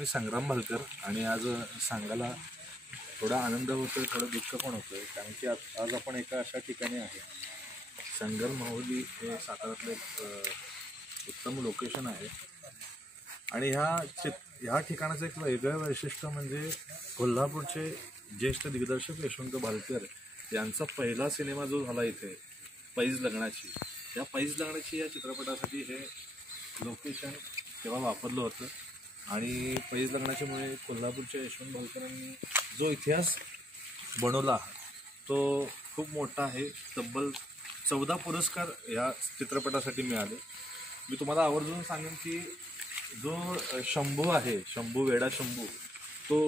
मी संग्राम भालकर आणि आज सांगायला थोडा आनंद होतोय, थोडं दुःख पण होतोय, कारण की आज आपण एका अशा ठिकाणी आहे. संगम माहुली हे साताऱ्यातलं एक उत्तम लोकेशन आहे आणि ह्या ठिकाणाचं एक वेगळं वैशिष्ट्य म्हणजे कोल्हापूरचे ज्येष्ठ दिग्दर्शक यशवंत भालकर यांचा पहिला सिनेमा जो झाला इथे पैज लग्नाची, या पैज लग्नाची या चित्रपटासाठी हे लोकेशन तेव्हा वापरलं होतं. आणि पैज लग्नाच्यामुळे कोल्हापूरच्या यशवंत भालकरांनी जो इतिहास बनवला तो खूप मोठा आहे. तब्बल 14 पुरस्कार या चित्रपटासाठी मिळाले. मी तुम्हाला आवर्जून सांगेन की जो शंभू आहे, शंभू वेडा शंभू, तो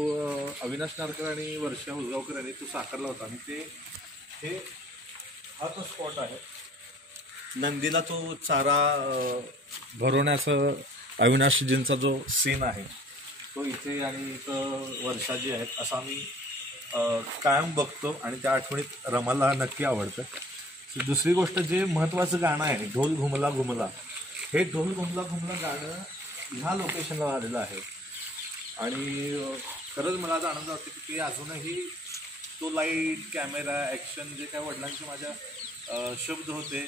अविनाश नारकर आणि वर्षा उजगावकर यांनी तो साकारला होता. आणि हा तो स्पॉट आहे. नंदीला तो चारा भरवण्याचं अविनाशजींचा जो सीन आहे तो इथे आणि इथं वर्षा जी आहेत असं आम्ही कायम बघतो आणि त्या आठवणीत रमाला नक्की आवडतं. दुसरी गोष्ट, जे महत्त्वाचं गाणं आहे ढोल घुमला घुमला, हे ढोल घुमला घुमला गाणं ह्या लोकेशनला आलेलं आहे. आणि खरंच मला आज आनंद वाटतो की अजूनही तो लाईट, कॅमेरा, ॲक्शन जे काय वडिलांचे माझ्या शब्द होते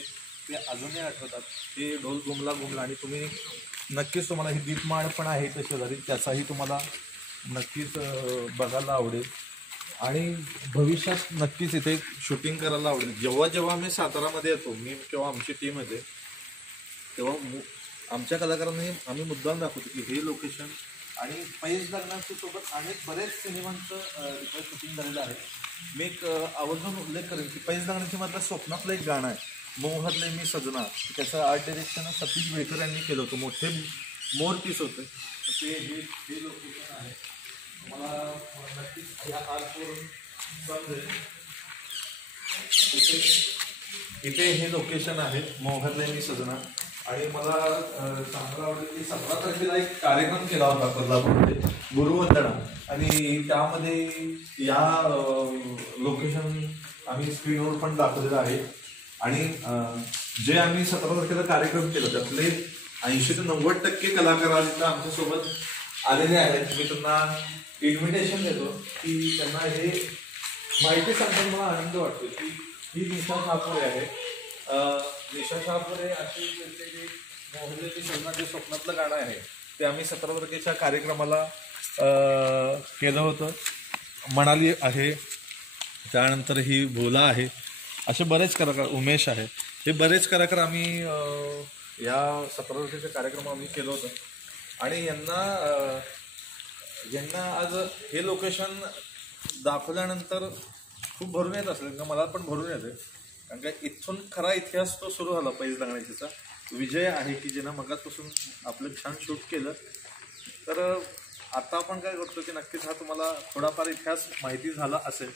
ते अजूनही आठवतात. ते ढोल घुमला घुमला. आणि तुम्हाला ही दीपमाळ पण आहे इथे शेजारी, त्याचाही तुम्हाला नक्कीच बघायला आवडेल आणि भविष्यात नक्कीच इथे शूटिंग करायला आवडेल. जेव्हा आम्ही सातारामध्ये येतो, मी किंवा आमची टीम येते, तेव्हा आमच्या कलाकारांनी आम्ही मुद्दाम दाखवतो की हे लोकेशन आणि पैज लग्नाच्या सोबत अनेक बरेच सिनेमांचं इथं शूटिंग झालेलं आहे. मी एक आवर्जून उल्लेख करेन की पैज लग्नाची मधलं स्वप्नातलं एक गाणं आहे, मोहरले मी सजना, त्याचं आर्ट डिरेक्शन सतीश बेकर यांनी केलं होतं. मोठे मोर पीस होते. हे लोकेशन आहे. मला नक्कीच या आर्टवरून समजेल. इथे हे लोकेशन आहे, मोहरले मी सजना. आणि मला सांगायला आवडेल की 17 तारखेला एक कार्यक्रम केला होता कोल्हापूरमध्ये, गुरुवंदना, आणि त्यामध्ये या लोकेशन आम्ही स्क्रीनवर पण दाखवलेलं आहे. आणि जे आम्ही 17 तारखेला कार्यक्रम केला त्यातले 80 ते 90% कलाकार आज इथं आमच्यासोबत आलेले आहेत. मी त्यांना इन्व्हिटेशन देतो की त्यांना हे माहिती सांगताना मला आनंद वाटतो की ही निशा शहापुरे आहे. निशा शहापुरे अशी जे मोहल्लेची सजना, जे स्वप्नातलं गाणं आहे ते आम्ही 17 तारखेच्या कार्यक्रमाला केलं होतं. मनाली आहे, त्यानंतर ही भोला आहे, असे बरेच कलाकार, उमेश आहे, हे बरेच कलाकार आम्ही या 17 तारखेच्या कार्यक्रम आम्ही केलं होतं. आणि यांना आज हे लोकेशन दाखवल्यानंतर खूप भरून येत असेल, का मला पण भरून येते, कारण का इथून खरा इतिहास तो सुरू झाला पैज लग्नाचीचा. विजय आहे की ज्यानं मगाचपासून आपलं छान शूट केलं. तर आता आपण काय करतो की नक्कीच हा तुम्हाला थोडाफार इतिहास माहिती झाला असेल.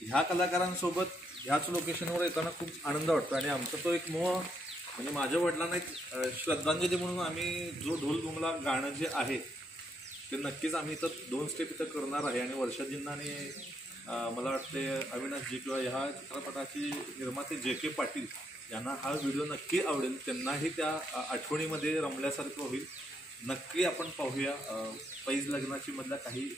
ह्या कलाकारांसोबत ह्याच लोकेशनवर येताना खूप आनंद वाटतो. आणि आमचा तो एक मोह, म्हणजे माझ्या वडिलांना एक श्रद्धांजली म्हणून आम्ही जो ढोल घुमला गाणं जे आहे ते नक्कीच आम्ही इथं 2 स्टेप इथं करणार आहे. आणि वर्षाजींना आणि मला वाटते अविनाशजी किंवा ह्या चित्रपटाचे निर्माते JK पाटील यांना हा व्हिडिओ नक्की आवडेल. त्यांनाही त्या आठवणीमध्ये रमल्यासारखं होईल. नक्की आपण पाहूया पैज लग्नाची मधल्या काही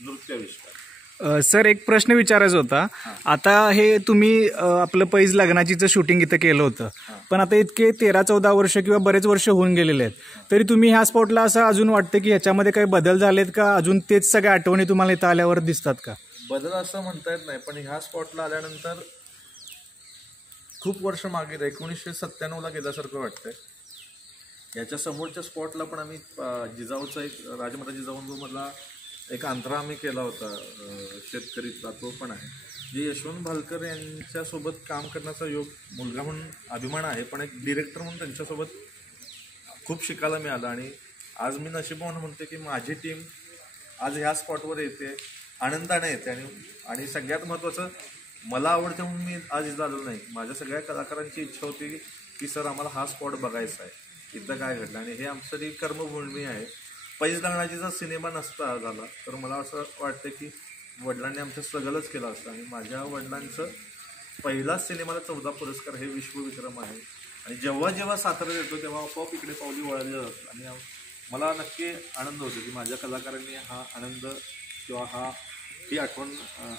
नृत्याविष्कार. सर, एक प्रश्न विचारायचा होता. आता हे तुम्ही आपलं पैज लग्नाचीचं शूटिंग इथं केलं होतं, पण आता इतके 13-14 वर्ष किंवा बरेच वर्ष होऊन गेलेले आहेत, तरी तुम्ही ह्या स्पॉटला असं अजून वाटतं की ह्याच्यामध्ये काही बदल झालेत का? अजून तेच सगळ्या आठवणी तुम्हाला इथं आल्यावर दिसतात का? बदल असं म्हणता येत नाही, पण ह्या स्पॉटला आल्यानंतर खूप वर्ष मागे 1997ला गेल्यासारखं वाटतंय. याच्या समोरच्या स्पॉटला पण आम्ही जिजाऊचा एक राजमाता जिजाऊमधला एक अंतरा आम्ही केला होता शेतकरीतला, तो पण आहे. जे यशवंत भालकर यांच्यासोबत काम करण्याचा योग, मुलगा म्हणून अभिमान आहे, पण एक डिरेक्टर म्हणून त्यांच्यासोबत खूप शिकायला मिळालं. आणि आज मी नशीबवान म्हणते की माझी टीम आज ह्या स्पॉटवर येते, आनंदाने येते. आणि सगळ्यात महत्त्वाचं, मला आवडतं म्हणून मी आज इथं आलेलो नाही. माझ्या सगळ्या कलाकारांची इच्छा होती की सर आम्हाला हा स्पॉट बघायचा आहे, इथं काय घडलं. आणि हे आमच्यासाठी कर्मभूमी आहे. पैज लग्नाची जर सिनेमा नसता झाला तर मला असं वाटतं की वडिलांनी आमचं स्ट्रगलच केलं असतं. आणि माझ्या वडिलांचं पहिलाच सिनेमाला 14 पुरस्कार हे विश्वविक्रम आहे. आणि जेव्हा साताऱ्यात येतो तेव्हा आपोआप इकडे पावली वळाली जातात. आणि मला नक्की आनंद होतो की माझ्या कलाकारांनी हा आनंद किंवा ही आठवण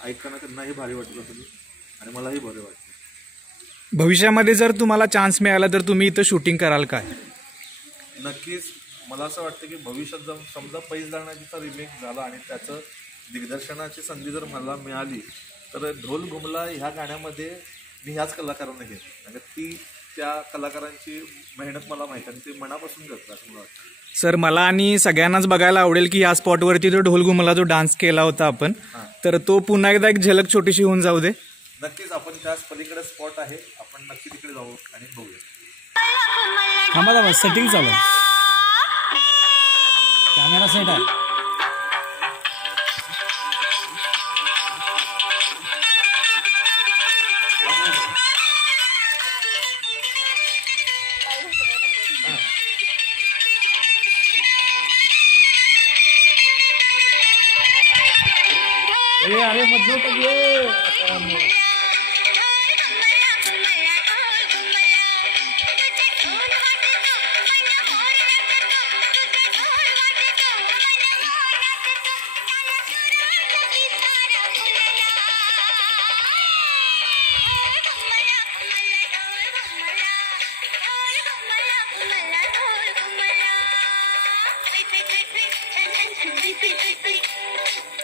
ऐकताना त्यांनाही भारी वाटत असेल आणि मलाही बरे वाटते. भविष्यामध्ये जर तुम्हाला चान्स मिळाला तर तुम्ही इथं शूटिंग कराल काय? नक्कीच मला असं वाटतं की भविष्यात जर समजा पैज लागण्याचा रिमेक झाला आणि त्याचं दिग्दर्शनाची संधी जर मला मिळाली तर ढोल घुमला ह्या गाण्यामध्ये मी ह्याच कलाकारांना घेईन. म्हणजे ती त्या कलाकारांची मेहनत मला माहिती आणि ते मनापासून करतात असं मला वाटतं. सर मला आणि सगळ्यांनाच बघायला आवडेल की या स्पॉटवरती जो ढोल घुमला जो डान्स केला होता आपण, तर तो पुन्हा एकदा एक झलक छोटीशी होऊन जाऊ दे. नक्कीच आपण त्याच पलीकडे स्पॉट आहे, आपण नक्की तिकडे जाऊ आणि बघूया. थांबा सेटिंग चालू आहे, कॅमेरा सेट आहे. अरे मजबूत Hey, hey, hey, hey, hey, hey, hey, hey, hey, hey.